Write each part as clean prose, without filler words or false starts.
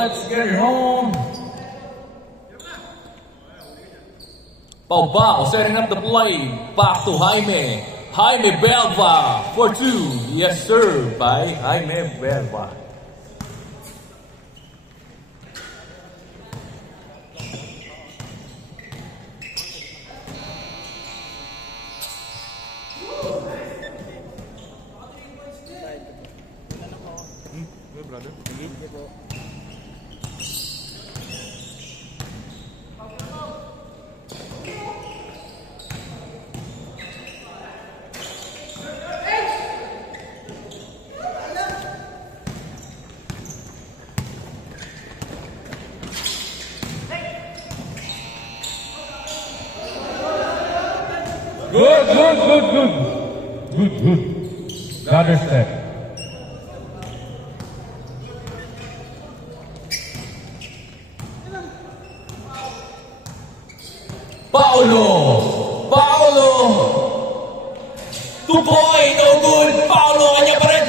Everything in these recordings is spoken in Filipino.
let's get it home. Pau setting up the play. Back to Jaime. Jaime Belva for 2. Yes, sir, by Jaime Belva. Brother. Good. Got it there. Paolo! 2 point, no good. Paolo, kanya pa rin.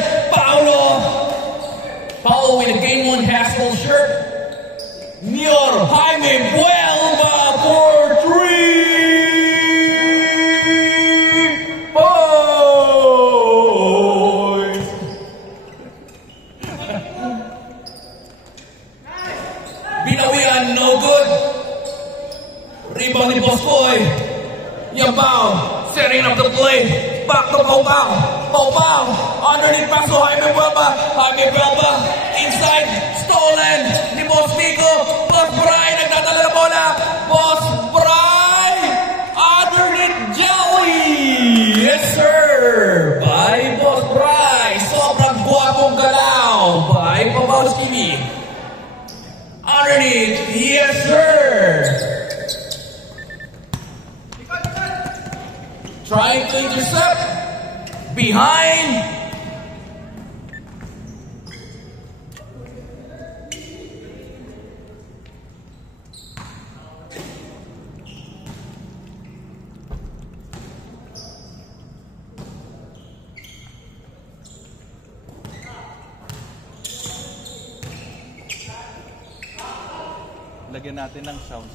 Paolo with a game 1 Haskell shirt. Near Jaime Belva for 3 points. Binawian, no good. Rebound ni Boscoy. Yambao setting up the play. Back to Pau. Underneath pass to Jaime Belva. Inside. Stolen ni Boss Nico. Boss Bray nagdadala ng bola. Boss Bray. Underneath Joey. Yes, sir. By Boss Bray. Sobrang guwapong galaw. By Pabowski. Underneath. Yes, sir. Trying to intercept. Behind. Lagyan natin ng sounds.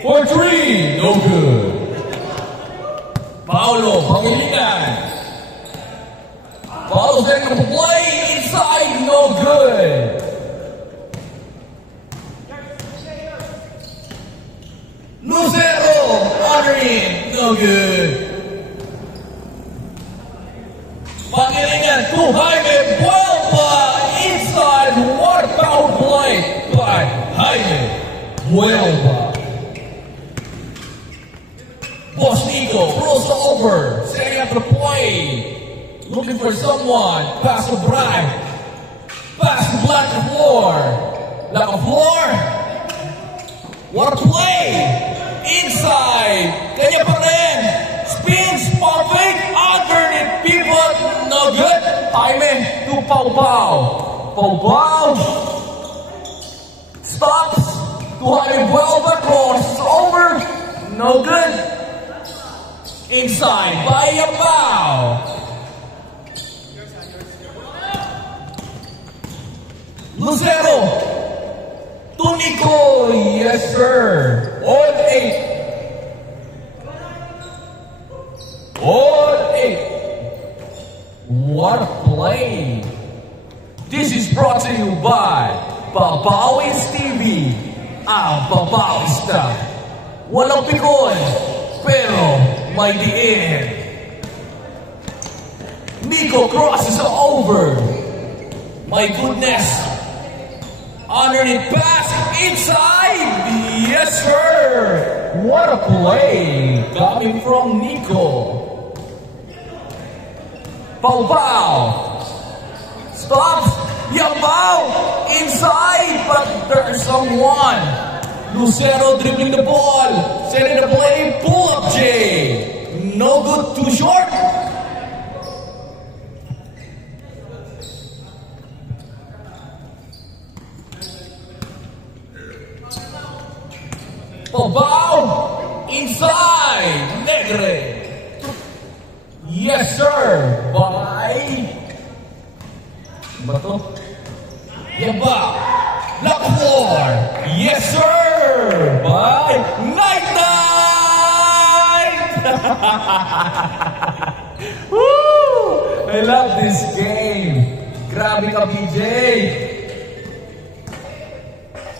For 3, no good. Paolo, Pangilinan. Paolo's going to play inside, no good. Lucero, underneath, no good. Pangilinan to Jaime Belva, inside, what power play by Jaime Belva. Boss Nico rolls over, setting up the play. Looking for someone. Pass to Brian. Pass to Black Floor. What a play! Inside. Kanya pa rin. Spins, perfect. Underneath pivot. No good. Jaime to Pau. Pau. Stops. To Jaime Belva. Crosses over. No good. Inside by Yambao. Lucero. To Nico. Yes, sir. All 8. What a play. This is brought to you by Babawis TV. Babawista. Walang pikon, pero may diin. Nico crosses over. My goodness. Underneath pass, inside. Yes, sir. What a play coming from Nico. Pau. Stops. Yambao. Inside, but there's someone. Lucero dribbling the ball. Setting the play. Pull up, Jay. No good, too short. Pabao inside. Negre. Yes, sir. By Bato. Yaba. Lapor. Yes, sir. By Night Night. Woo! I love this game. Grabe ka, BJ.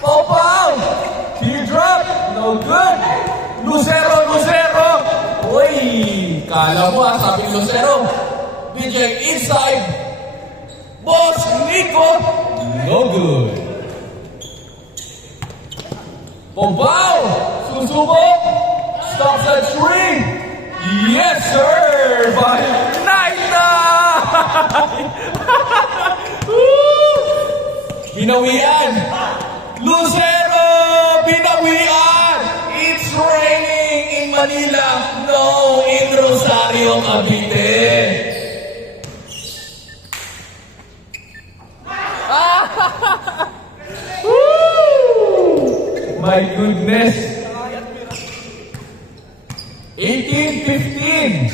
Pau. Teardrop. No good. Lucero. Uy, kala mo sabi Lucero. BJ inside. Boss Nico. No good. Pau. Susubok. Stops at 3. Yes, sir. By Night Night. Binawian. Lucero. Binawian. It's raining in Manila. No, in Rosario, Cavite. My goodness. 18-15.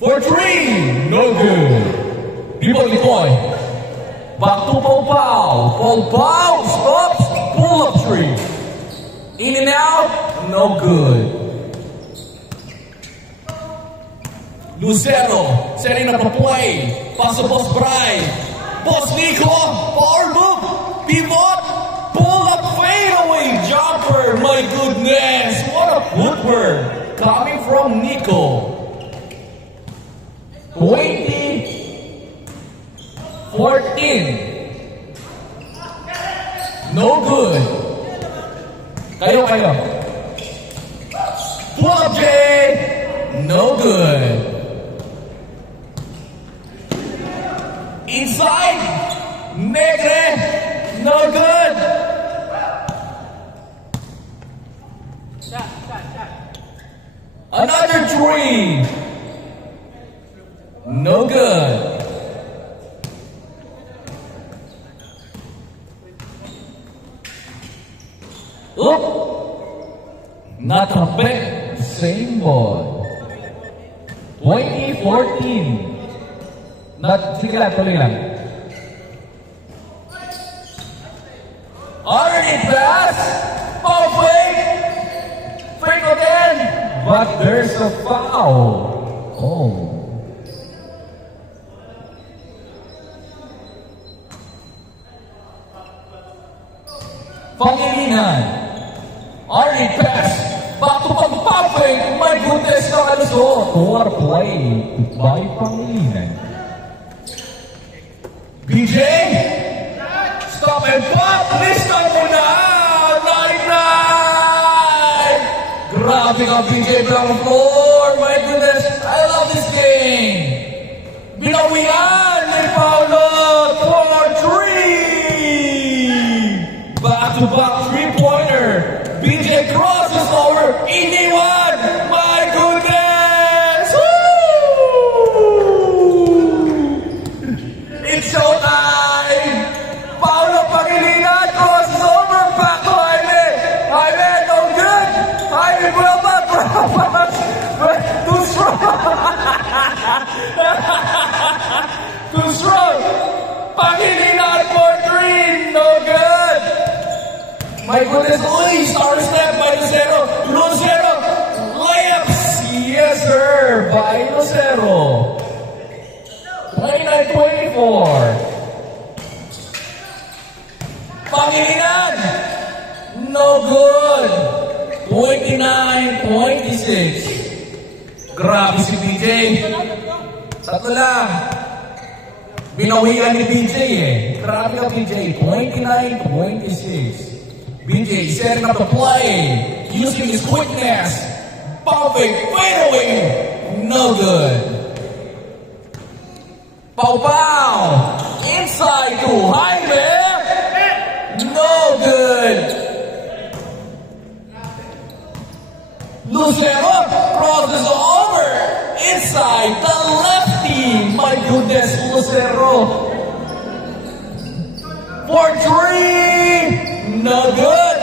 For 3, no good. Likoy. Back to Pau. Pau stops. Pull up 3. In and out, no good. Lucero setting up a play. Pass to Boss Bry. Boss Nico, power move, pivot, pull up fadeaway jumper. My goodness, what a footwork coming from Nico. 20-14. No good. Kayo. Pull up Jay. No good. Inside. Negre. No good. Another 3. No good. Oop. Not a bit. Same ball. 20-14. Sige lang, tuloy lang. Already pass. Foul fake. Fake again. But there's a foul. Oh. Pangilinan. Already pass. Back to pag-popping. My goodness, nakalusot. What a play by Pangilinan. BJ. Stop and pop. Lista mo na. Night. Grabe ka, BJ ground floor. My goodness, I love this game. Binawian ni Paulo for 3. Back-to-back 3-pointer. BJ crosses over. Iniwan. My goodness. Woo! It's showtime. Paulo Pangilinan crosses over. Back to Jaime. Jaime, no good. Jaime, Buelba. Too strong. Too strong. Pangilinan for 3. No good. My goodness, star step by Lucero. Lucero, layups. Yes, sir, by Lucero. 29-24. Pangilinan, no good. 29-26. Grabe si BJ. Tatlo lang. Binawian ni BJ Grabe ka, BJ. 29-26. BJ setting up the play, using his quickness. Perfect fadeaway. No good. Pau. Inside to Jaime. No good. Lucero crosses over. Inside the lefty. Lucero. For three. No good.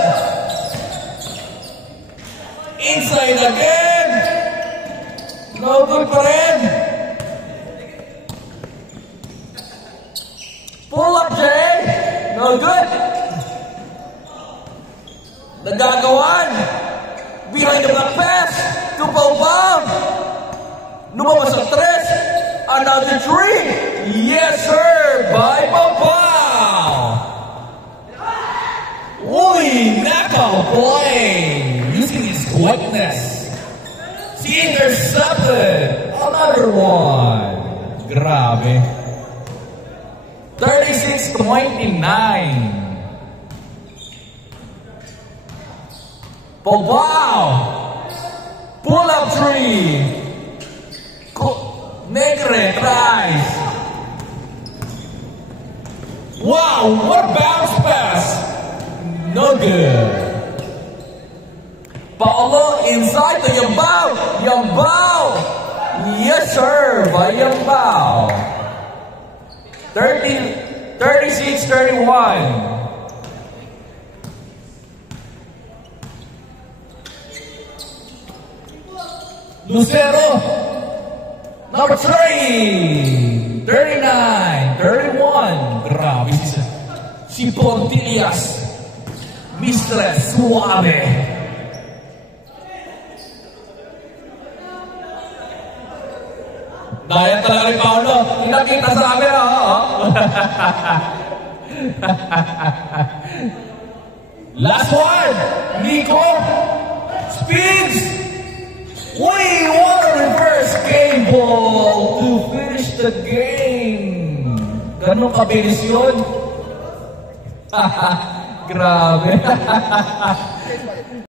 Inside again. No good pa rin. Pull up, Jay. No good. Nagagawan. Behind the back pass. To Pau. Lumabas ang 3. Another 3. Yes, sir. By Pau. Uy, knockout play. Using his quickness. He intercepted. Another one. Grabe. 36-29. Wow! Pull up 3. Negre tries. Wow, what a bounce pass. No good. Paulo inside to Yambao. Yambao. Yes, sir, by Yambao. 36-31. Lucero, number 3, 39-31. Grabe si Pontillas, Mistress Suave. Daya talaga ni Paolo. Kinakita sa amin, Last one, Nico. Speeds. We want a reverse game ball to finish the game. Ganun kabilis yun? Grabe.